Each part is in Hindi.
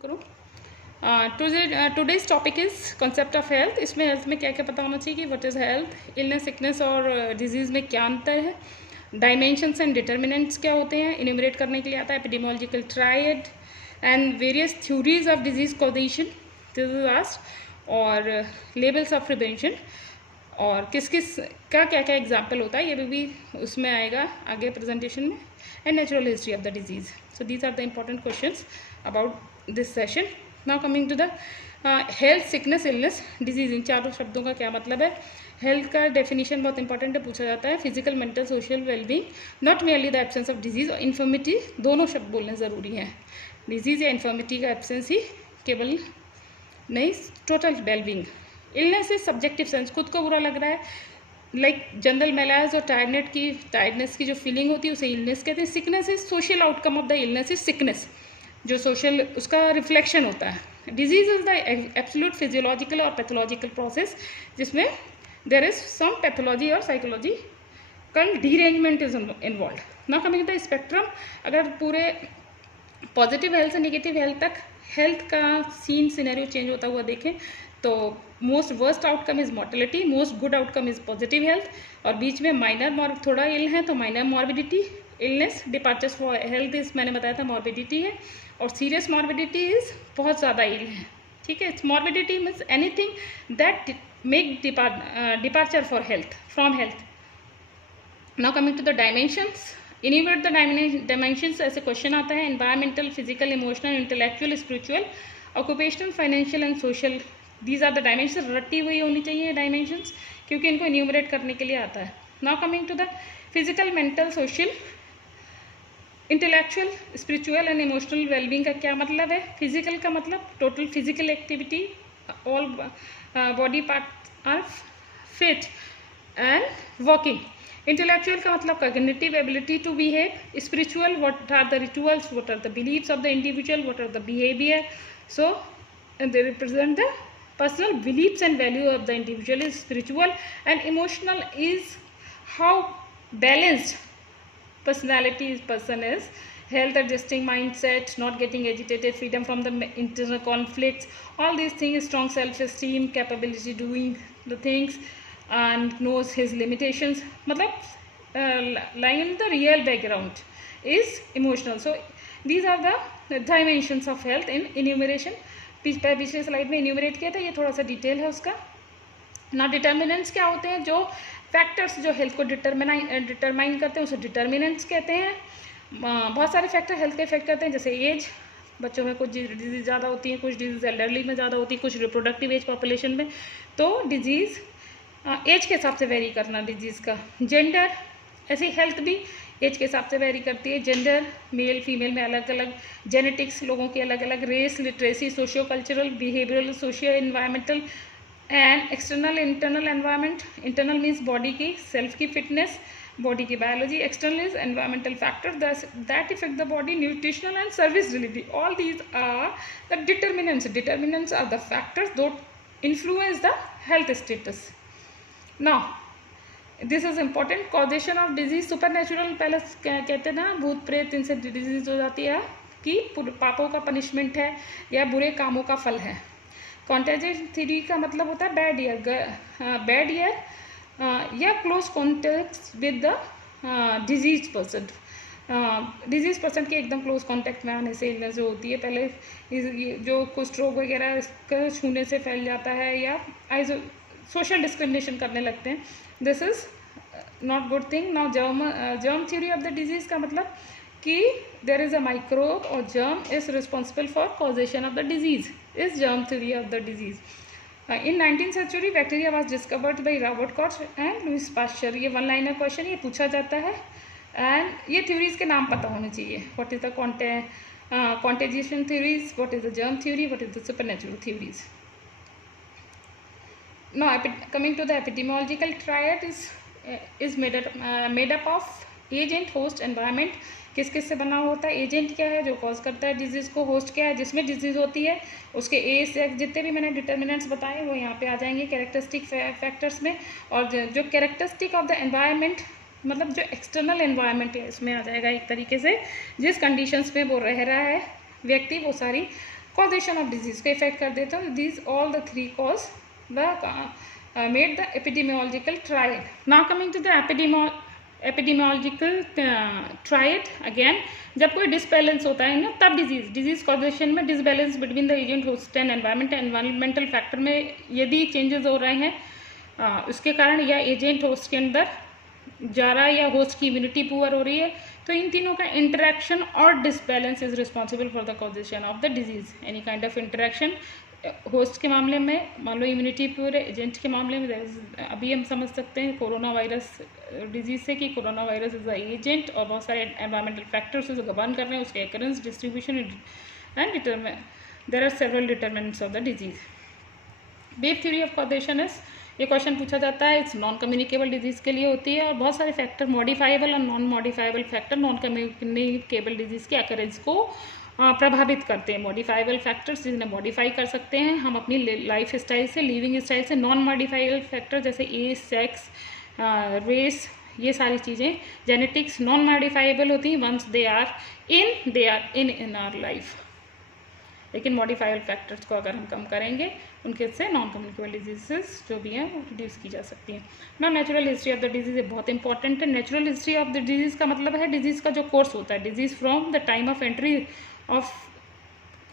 करो। Today's topic is concept of health. इसमें हेल्थ में क्या क्या पता होना चाहिए कि what is health, illness, sickness और डिजीज़ में क्या अंतर है, डायमेंशंस एंड डिटर्मिनेंट्स क्या होते हैं, इन्यूमरेट करने के लिए आता है epidemiological triad and various theories of disease causation, this is asked, और लेबल्स ऑफ प्रिवेंशन, और किस किस का क्या क्या एग्जाम्पल होता है ये भी उसमें आएगा आगे प्रेजेंटेशन में, and natural history of the disease. So these are the important questions about this session. Now coming to the health, sickness, illness, disease, इन चारों शब्दों का क्या मतलब है। हेल्थ का डेफिनेशन बहुत इंपॉर्टेंट है, पूछा जाता है physical, mental, social wellbeing, not merely the absence of disease और इन्फर्मिटी, दोनों शब्द बोलने ज़रूरी हैं। डिजीज़ या इन्फर्मिटी का एब्सेंस ही केवल नहीं, total wellbeing. Illness is subjective sense, खुद को बुरा लग रहा है, लाइक जनरल मेलाज और टायर्डनेस की जो फीलिंग होती है उसे इलनेस कहते हैं। Sickness is social outcome of the illness is sickness, जो सोशल उसका रिफ्लेक्शन होता है। Disease is the absolute physiological और पैथोलॉजिकल प्रोसेस जिसमें देर इज सम पैथोलॉजी और psychological derangement is involve. Now coming to the spectrum, अगर पूरे पॉजिटिव हेल्थ से नेगेटिव हेल्थ तक हेल्थ का सीन सिनेरियो चेंज होता हुआ देखें तो most worst outcome is mortality, most good outcome is positive health, और बीच में माइनर थोड़ा इल है तो minor morbidity, illness, departures for health is मैंने बताया था मॉर्बिडिटी है, और सीरियस मॉर्बिडिटी इज़ बहुत ज़्यादा इल है। ठीक है, morbidity means anything that make departure for health from health. Now coming to the dimensions, enumerate the dimensions, ऐसे क्वेश्चन आता है। Environmental, physical, emotional, intellectual, spiritual, occupational, financial and social, these are the dimension. रटी हुई होनी चाहिए डायमेंशंस क्योंकि इनको इन्यूमरेट करने के लिए आता है। Now coming to the physical, mental, social, intellectual, spiritual and emotional wellbeing का क्या मतलब है। फिजिकल का मतलब total physical activity, all body part are fit and working. Intellectual का मतलब cognitive ability to behave. Spiritual, what are the rituals, what are the believes of the individual, what are the behaviour, so they represent the personal beliefs and value of the individual is spiritual, and emotional is how balanced personality person is, health, adjusting mindset, not getting agitated, freedom from the internal conflicts, all these things, strong self-esteem, capability doing the things and knows his limitations, matlab lying in the real background is emotional. So these are the dimensions of health in enumeration. पिछले स्लाइड में इन्यूमरेट किया था, ये थोड़ा सा डिटेल है उसका। ना डिटर्मिनेंट्स क्या होते हैं, जो फैक्टर्स जो हेल्थ को डिटरमाइन करते हैं उसे डिटर्मिनेंट्स कहते हैं। बहुत सारे फैक्टर हेल्थ के इफेक्ट करते हैं, जैसे एज, बच्चों में कुछ डिजीज़ ज़्यादा होती है, कुछ डिजीज़ एल्डरली में ज़्यादा होती है, कुछ रिप्रोडक्टिव एज पॉपुलेशन में, तो डिजीज़ एज के हिसाब से वेरी करना डिजीज़ का। जेंडर, ऐसी हेल्थ भी एज के हिसाब से वेरी करती है। जेंडर मेल फीमेल में अलग अलग, जेनेटिक्स लोगों की अलग अलग, race, literacy, socio cultural, behavioural, socio environmental and external internal environment. Internal means body की सेल्फ की फिटनेस, बॉडी की biology. External is environmental factor that effect the body, nutritional and service delivery, all these are the determinants. Determinants are the factors that influence the health status. Now this is important, causation of disease. Supernatural, पहले कहते हैं ना भूत प्रेत, इनसे डिजीज हो जाती है कि पापों का पनिशमेंट है या बुरे कामों का फल है। कॉन्टेजियस थ्योरी का मतलब होता है बैड ईयर या close contact with the disease person. Disease person के एकदम क्लोज कॉन्टेक्ट में आने से इलनेस जो होती है, पहले जो कुछ रोग वगैरह इसका छूने से फैल जाता है या सोशल डिस्क्रिमिनेशन करने लगते हैं, this is not good thing. Now germ theory of the disease का मतलब कि देर इज अ माइक्रोब और germ is responsible for causation of the disease, is germ theory of the disease. In 19th century bacteria was discovered by Robert Koch and Louis Pasteur. ये वन लाइनर क्वेश्चन ये पूछा जाता है, एंड ये थ्योरीज के नाम पता होने चाहिए। What is the contagion theories, what is the germ theory, what is the supernatural theories. Now coming to the epidemiological triad is made up of agent, host, environment। किस किस से बना होता है। एजेंट क्या है, जो कॉज करता है डिजीज़ को। होस्ट क्या है, जिसमें डिजीज़ होती है, उसके एज से जितने भी मैंने डिटर्मिनेंट्स बताए वो यहाँ पे आ जाएंगे कैरेक्टरिस्टिक फैक्टर्स में। और जो कैरेक्टरिस्टिक ऑफ द एनवायरनमेंट, मतलब जो एक्सटर्नल एनवायरनमेंट है इसमें आ जाएगा एक तरीके से, जिस कंडीशंस में वो रह रहा है व्यक्ति, वो सारी कॉजेशन ऑफ डिजीज को इफेक्ट कर देते हैं. These all the three cause the made the epidemiological triad. Now coming to the epidemiological triad again, जब कोई डिसबैलेंस होता है ना तब डिजीज कॉजेशन में disbalance between the agent host and environmental factor में यदि चेंजेस हो रहे हैं उसके कारण या एजेंट होस्ट के अंदर जा रहा है या होस्ट की इम्यूनिटी पुअर हो रही है, तो इन तीनों का इंटरेक्शन और disbalance is responsible for the causation of the disease. Any kind of interaction host के मामले में मान लो इम्यूनिटी प्योर है, एजेंट के मामले में अभी हम समझ सकते हैं कोरोना वायरस डिजीज से कि corona virus is the agent और बहुत सारे एनवायरमेंटल फैक्टर्स उसे गवर्न कर रहे हैं उसके occurrence distribution and there are several determinants of the disease. Wave theory of causation is, ये क्वेश्चन पूछा जाता है, इट्स नॉन कम्युनिकेबल डिजीज के लिए होती है और बहुत सारे फैक्टर मॉडिफाइबल और non modifiable factor non communicable disease के अकरेंस को प्रभावित करते हैं. मॉडिफाइबल फैक्टर्स जिन्हें मॉडिफाई कर सकते हैं हम अपनी लाइफ स्टाइल से, लिविंग स्टाइल से. नॉन मॉडिफाइबल फैक्टर जैसे एज, सेक्स, रेस, ये सारी चीज़ें जेनेटिक्स नॉन मॉडिफाइबल होती हैं once they are in our life. लेकिन मॉडिफाइबल फैक्टर्स को अगर हम कम करेंगे उनके से नॉन कम्युनिकेबल डिजीजेस जो भी हैं वो रिड्यूस की जा सकती हैं. ना natural history of the disease बहुत इंपॉर्टेंट है. Natural history of the disease का मतलब है डिजीज़ का जो कोर्स होता है, disease from the time of entry of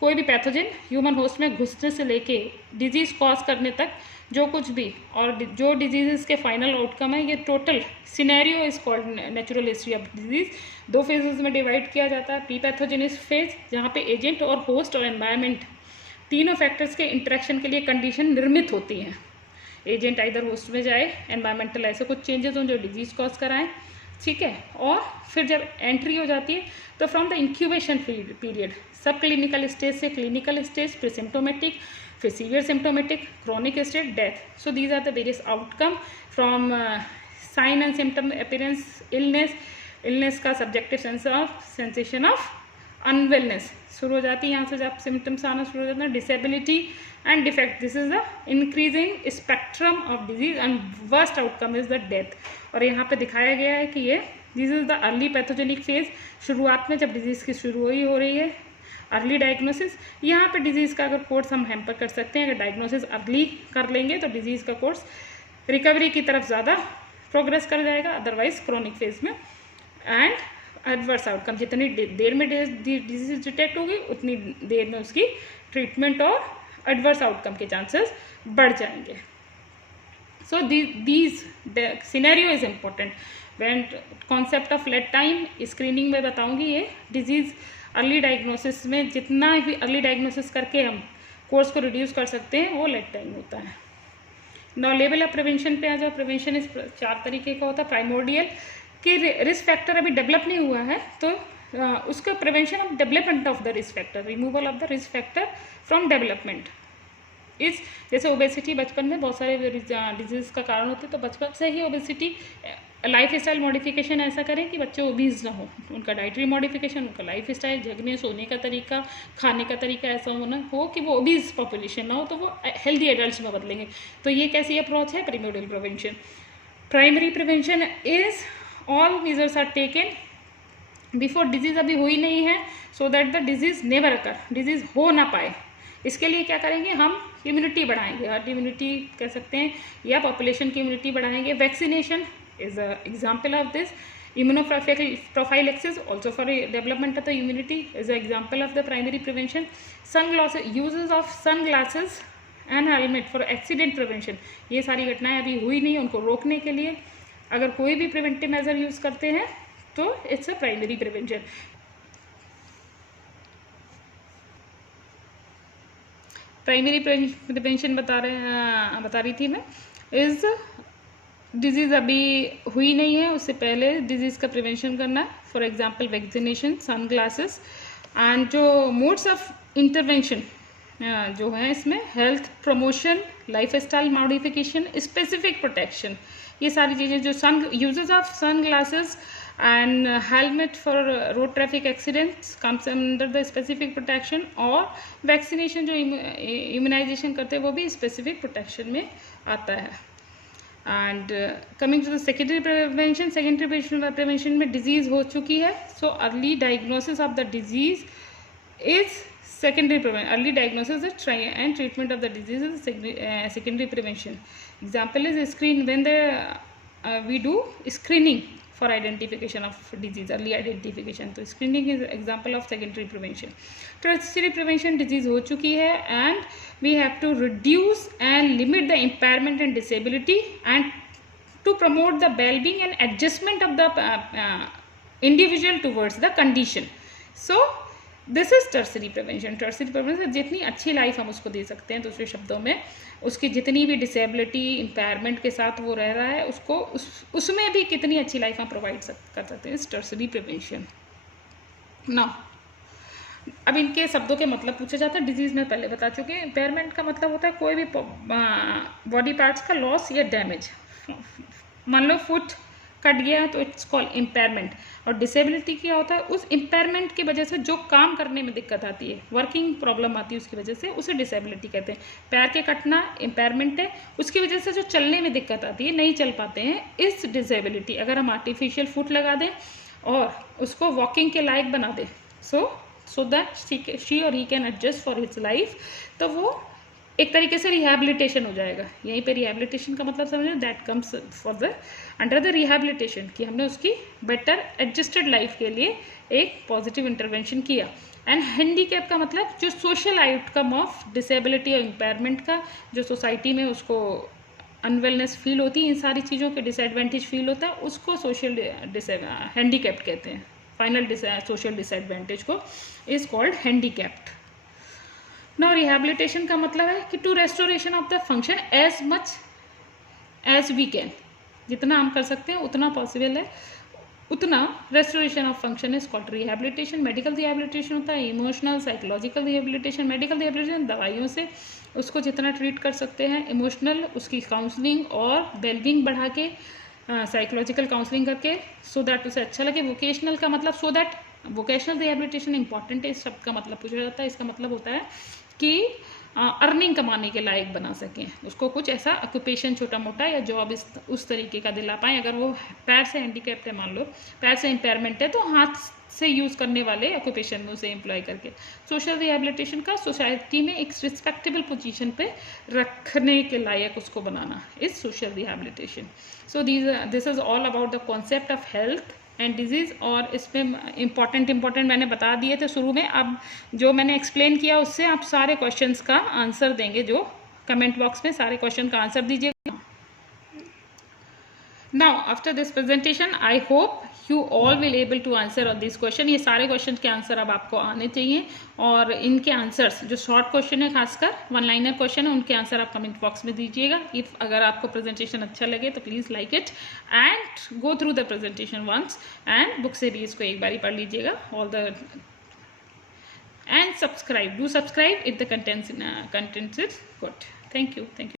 कोई भी पैथोजन ह्यूमन होस्ट में घुसने से लेके डिजीज़ कॉज करने तक जो कुछ भी और जो डिजीज़ के फाइनल आउटकम है, ये total scenario is called natural history of disease. 2 phases में डिवाइड किया जाता है. प्री पैथोजेनिस फेज जहाँ पे एजेंट और होस्ट और एनवायरनमेंट तीनों फैक्टर्स के इंटरेक्शन के लिए कंडीशन निर्मित होती हैं. एजेंट आइदर होस्ट में जाए, एनवायरमेंटल ऐसे कुछ चेंजेस हों जो डिजीज़ कॉज कराएं, ठीक है. और फिर जब एंट्री हो जाती है तो from the incubation period subclinical stage से क्लिनिकल स्टेज, फिर सिम्टोमेटिक, फिर severe symptomatic, chronic stage, death. So these are the various outcome from sign and symptom appearance, illness का सब्जेक्टिव सेंसेशन ऑफ अनवेलनेस शुरू हो जाती है. यहाँ से जब सिम्टम्स आना शुरू हो जाते हैं, disability and defect. This is the increasing spectrum of disease and worst outcome is the death. और यहाँ पे दिखाया गया है कि ये this is the early pathogenic phase. शुरुआत में जब डिजीज़ की शुरू हो रही है, अर्ली डायग्नोसिस. यहाँ पे डिजीज़ का अगर कोर्स हम हैम्पर कर सकते हैं. अगर डायग्नोसिस अर्ली कर लेंगे तो डिजीज़ का कोर्स रिकवरी की तरफ ज़्यादा प्रोग्रेस कर जाएगा, अदरवाइज क्रोनिक फेज में. एंड एडवर्स आउटकम, जितनी देर में डिजीज डिटेक्ट होगी उतनी देर में उसकी ट्रीटमेंट और एडवर्स आउटकम के चांसेस बढ़ जाएंगे. So these scenario is important when concept of lead time screening में बताऊंगी. ये डिजीज़ अर्ली डायग्नोसिस में जितना भी अर्ली डायग्नोसिस करके हम कोर्स को रिड्यूस कर सकते हैं वो लेट टाइम होता है. नौ लेवल ऑफ प्रिवेंशन पे आ जाओ. प्रिवेंशन इस 4 तरीके का होता है. प्राइमोर्डियल कि रिस्क फैक्टर अभी डेवलप नहीं हुआ है तो उसका prevention of development of the risk factor, removal of the risk factor from development इस. जैसे ओबेसिटी बचपन में बहुत सारे डिजीज़ का कारण होते हैं, तो बचपन से ही ओबेसिटी लाइफ स्टाइल मॉडिफिकेशन ऐसा करें कि बच्चे ओबीज ना हो. उनका डाइटरी मॉडिफिकेशन, उनका लाइफ स्टाइल, जगने सोने का तरीका, खाने का तरीका ऐसा होना हो कि वो ओबीज पॉपुलेशन ना हो, तो वो हेल्दी एडल्ट में बदलेंगे. तो ये कैसी अप्रोच है? Primordial prevention. Primary prevention is all measures are taken before disease अभी हुई नहीं है, so that the disease never occur, disease हो ना पाए. इसके लिए क्या करेंगे? हम इम्यूनिटी बढ़ाएंगे, हर्ड इम्यूनिटी कह सकते हैं, या पॉपुलेशन की इम्यूनिटी बढ़ाएंगे. Vaccination is an example of this. Immunoprophylaxis also for development of the immunity is an example of the primary prevention. Sunglasses, uses of sunglasses and helmet for accident prevention. ये सारी घटनाएं अभी हुई नहीं, उनको रोकने के लिए अगर कोई भी प्रिवेंटिव मेजर यूज़ करते हैं तो it's a primary prevention. Primary prevention बता रही थी मैं. इज डिजीज़ अभी हुई नहीं है, उससे पहले डिजीज़ का प्रिवेंशन करना है. For example vaccination, sunglasses. And जो मोड्स ऑफ इंटरवेंशन जो है इसमें health promotion, lifestyle modification, specific protection, ये सारी चीज़ें. जो uses of sunglasses and helmet for road traffic accidents comes under the specific protection. और वैक्सीनेशन जो इम्यूनाइजेशन करते हैं वो भी स्पेसिफिक प्रोटेक्शन में आता है. And coming to the secondary prevention में डिजीज़ हो चुकी है, so early diagnosis of the disease is Secondary prevention, early diagnosis and treatment of the disease is secondary prevention. Example is screen, when we do screening for identification of disease, early identification. तो screening is example of secondary prevention. Tertiary prevention, disease हो चुकी है and we have to reduce and limit the impairment and disability and to promote the well-being and adjustment of the individual towards the condition. So this is tertiary prevention. Tertiary prevention जितनी अच्छी लाइफ हम उसको दे सकते हैं, दूसरे शब्दों में उसकी जितनी भी डिसेबिलिटी इम्पेयरमेंट के साथ वो रह रहा है, उसको उसमें भी कितनी अच्छी लाइफ हम प्रोवाइड कर सकते हैं, इस टर्सरी प्रिवेंशन. नाउ अब इनके शब्दों के मतलब पूछे जाते हैं. डिजीज़ में पहले बता चुके हैं. इम्पेयरमेंट का मतलब होता है कोई भी बॉडी पार्ट्स का लॉस या डैमेज. मान लो फुट कट गया तो इट्स कॉल्ड इम्पेयरमेंट. और डिसेबिलिटी क्या होता है, उस इम्पेयरमेंट की वजह से जो काम करने में दिक्कत आती है, वर्किंग प्रॉब्लम आती है, उसकी वजह से उसे डिसेबिलिटी कहते हैं. पैर के कटना इम्पेयरमेंट है, उसकी वजह से जो चलने में दिक्कत आती है, नहीं चल पाते हैं, इस डिसेबिलिटी. अगर हम आर्टिफिशियल फुट लगा दें और उसको वॉकिंग के लायक बना दें, सो दैट शी और he can adjust for his life, तो वो एक तरीके से रिहैबिलिटेशन हो जाएगा. यहीं पे रिहैबिलिटेशन का मतलब समझें, that comes for the under the rehabilitation, कि हमने उसकी बेटर एडजस्टेड लाइफ के लिए एक पॉजिटिव इंटरवेंशन किया. एंड हैंडीकैप का मतलब जो सोशल आउटकम ऑफ डिसेबिलिटी और इम्पेयरमेंट का, जो सोसाइटी में उसको अनवेलनेस फील होती है, इन सारी चीज़ों के डिसएडवांटेज फील होता है, उसको सोशल हैंडीकैप्ड कहते हैं. फाइनल सोशल डिसएडवांटेज को is called handicapped. Now rehabilitation का मतलब है कि to restoration of the function as much as we can, जितना हम कर सकते हैं उतना पॉसिबल है, उतना restoration of function is called rehabilitation. Medical rehabilitation होता है, emotional psychological rehabilitation. Medical rehabilitation दवाइयों से उसको जितना ट्रीट कर सकते हैं, इमोशनल उसकी काउंसलिंग और वेलबींग बढ़ा के, साइकोलॉजिकल काउंसलिंग करके, सो दैट उसे अच्छा लगे. वोकेशनल का मतलब so that, vocational rehabilitation important है, इस शब्द का मतलब पूछा जाता है. इसका मतलब होता है कि अर्निंग कमाने के लायक बना सकें, उसको कुछ ऐसा ऑक्यूपेशन छोटा मोटा या जॉब उस तरीके का दिला पाएँ. अगर वो पैर से हैंडीकैप्ड है, मान लो पैर से इम्पेयरमेंट है, तो हाथ से यूज़ करने वाले ऑक्यूपेशन में उसे एम्प्लॉय करके. सोशल रिहैबिलिटेशन का सोसाइटी में एक रिस्पेक्टेबल पोजीशन पे रखने के लायक उसको बनाना is social rehabilitation. So this is all about the concept of health and disease. और इसमें इम्पॉर्टेंट मैंने बता दिए थे शुरू में. अब जो मैंने एक्सप्लेन किया उससे आप सारे क्वेश्चंस का आंसर देंगे, जो कमेंट बॉक्स में सारे क्वेश्चन का आंसर दीजिएगा. Now after this presentation I hope you all will able to answer on this question. ये सारे क्वेश्चन के आंसर अब आपको आने चाहिए, और इनके आंसर्स जो शॉर्ट क्वेश्चन है, खासकर वन लाइनर क्वेश्चन है, उनके आंसर आप कमेंट बॉक्स में दीजिएगा. इफ अगर आपको प्रेजेंटेशन अच्छा लगे तो please like it and go through the presentation once, and book से भी इसको एक बारी पढ़ लीजिएगा. All the end subscribe, do subscribe if the contents is good. Thank you.